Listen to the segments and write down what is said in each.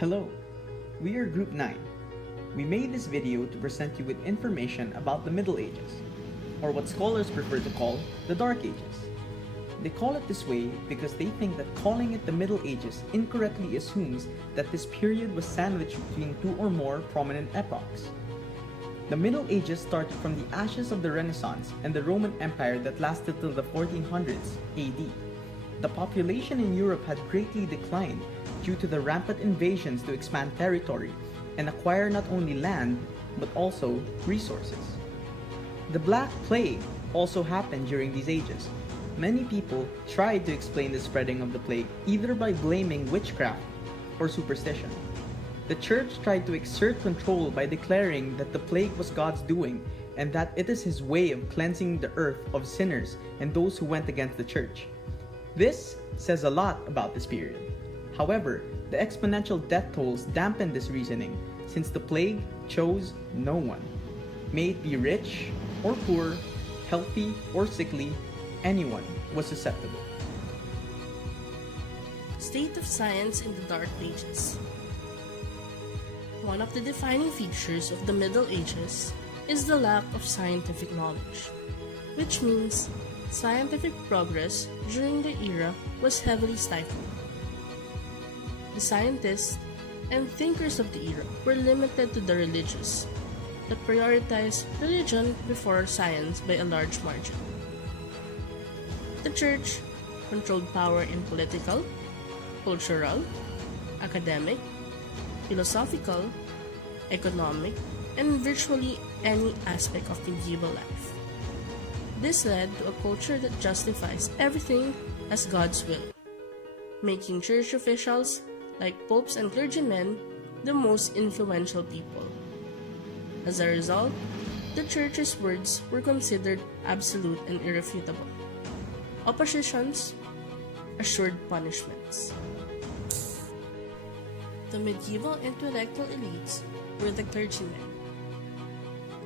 Hello, we are Group 9. We made this video to present you with information about the Middle Ages, or what scholars prefer to call the Dark Ages. They call it this way because they think that calling it the Middle Ages incorrectly assumes that this period was sandwiched between two or more prominent epochs. The Middle Ages started from the ashes of the Renaissance and the Roman Empire that lasted till the 1400s AD. The population in Europe had greatly declined due to the rampant invasions to expand territory and acquire not only land but also resources. The Black Plague also happened during these ages. Many people tried to explain the spreading of the plague either by blaming witchcraft or superstition. The church tried to exert control by declaring that the plague was God's doing and that it is His way of cleansing the earth of sinners and those who went against the church. This says a lot about this period. However, the exponential death tolls dampened this reasoning since the plague chose no one. May it be rich or poor, healthy or sickly, anyone was susceptible. State of science in the Dark Ages. One of the defining features of the Middle Ages is the lack of scientific knowledge, which means scientific progress during the era was heavily stifled. The scientists and thinkers of the era were limited to the religious, that prioritized religion before science by a large margin. The church controlled power in political, cultural, academic, philosophical, economic, and virtually any aspect of medieval life. This led to a culture that justifies everything as God's will, making church officials like popes and clergymen the most influential people. As a result, the church's words were considered absolute and irrefutable. Oppositions assured punishments. The medieval intellectual elites were the clergymen.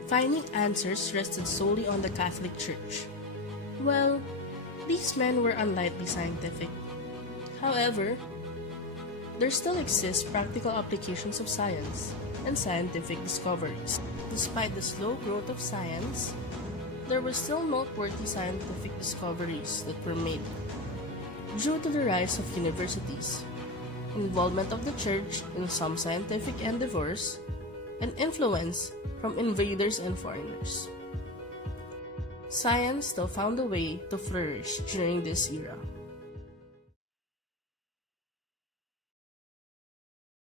Finding answers rested solely on the Catholic Church. Well, these men were unlikely scientific. However, there still exist practical applications of science and scientific discoveries. Despite the slow growth of science, there were still noteworthy scientific discoveries that were made. Due to the rise of universities, involvement of the church in some scientific endeavors, and influence from invaders and foreigners, science still found a way to flourish during this era.